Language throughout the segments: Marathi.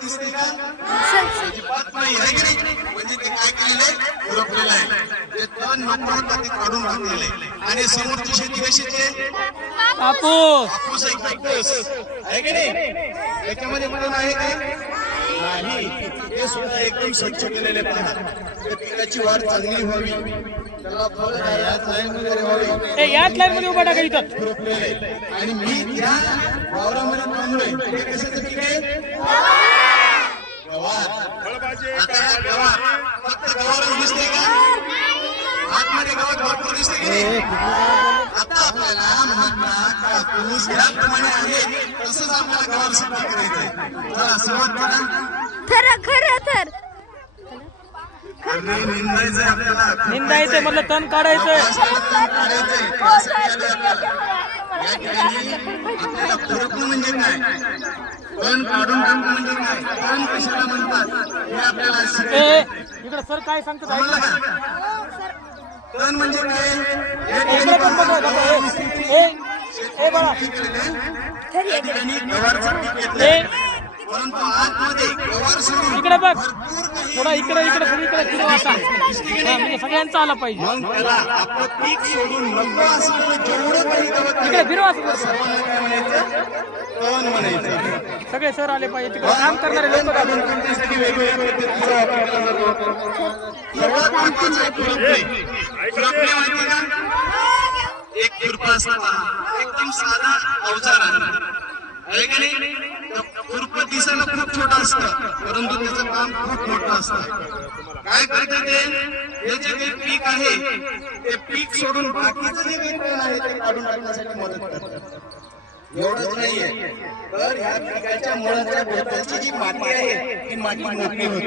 दिसते का अजिबात नाही आहे की नाही. म्हणजे ते काय केलेलं खुरपलेलं आहे. ते तण नको ते काढून टाकलेलं आहे. आणि समोरची शेती कशाची आहे? कापूस आहे की नाही. त्याच्यामध्ये पण आहे काय नाही. ते सुद्धा एकदम स्वच्छ केलेले पाहतात. त्या पिकाची वाढ चांगली व्हावी, त्याला फळ याच लाईनमध्ये व्हावी, याच लाईन मध्ये उभा टाका इथं. आणि मी त्या वावरामध्ये थांबलोय. ते कशाचं पीक आहे? गवार. आता गवार फक्त गवारच दिसते का? आतमध्ये गवत भरपूर दिसते की नाही. आता आपल्याला मका कापूस याप्रमाणे आहे तसंच आपल्याला गवार सुद्धा करायचंय. चला सुरुवात करा. निंदायचंय आपल्याला. निंदायचंय मतलब तण काढायचंय. आपल्याला खुरपणं म्हणजे काय, तण काढून टाकणं म्हणजे काय, तण कशाला म्हणतात हे आपल्याला इकडे सर काय सांगतात तण म्हणजे काय. गवारचं पीक घेतलं परंतु आतमध्ये गवार सोडून इकडे बघ थोडा इकडे सगळीकडे फिरव असा म्हणजे सगळ्यांचा आला पाहिजे. मग त्याला आपलं पीक सोडून नको असं जेवढं काही गवत इकडे फिरव असं सर्वांना काय म्हणायचं? तण म्हणायचं. सगळे सर आले पाहिजे. तिकडे काम करणारे लोक त्यासाठी वेगवेगळ्या पद्धतीचा वापर केला जातो. सर्वात महत्वाचं आहे खुरपणे. खुरपणे माहिती का? एक खुरपा असतो एकदम साधा अवजार आहे की नाही. खुरपं दिसायला खूप छोटं असतं परंतु त्याचं काम खूप मोठं असतं. काय करते ते, हे जे काही पीक आहे ते पीक सोडून बाकीचं जे काही तण आहे ते काढून टाकण्यासाठी मदत करतात. एवढंच नाहीये तर ह्या पिकाच्या मुळाच्या भोवतालची जी माती आहे ती माती मोकळी होती,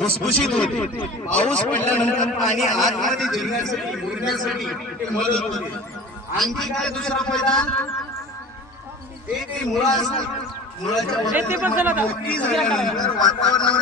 भुसभुशीत होती. पाऊस पडल्यानंतर पाणी आतमध्ये जिरण्यासाठी मुरण्यासाठी ते मदत होते. आणखी काय दुसरा फायदा, ते मुळं असतात. मुळाच्या पण चला वातावरणामध्ये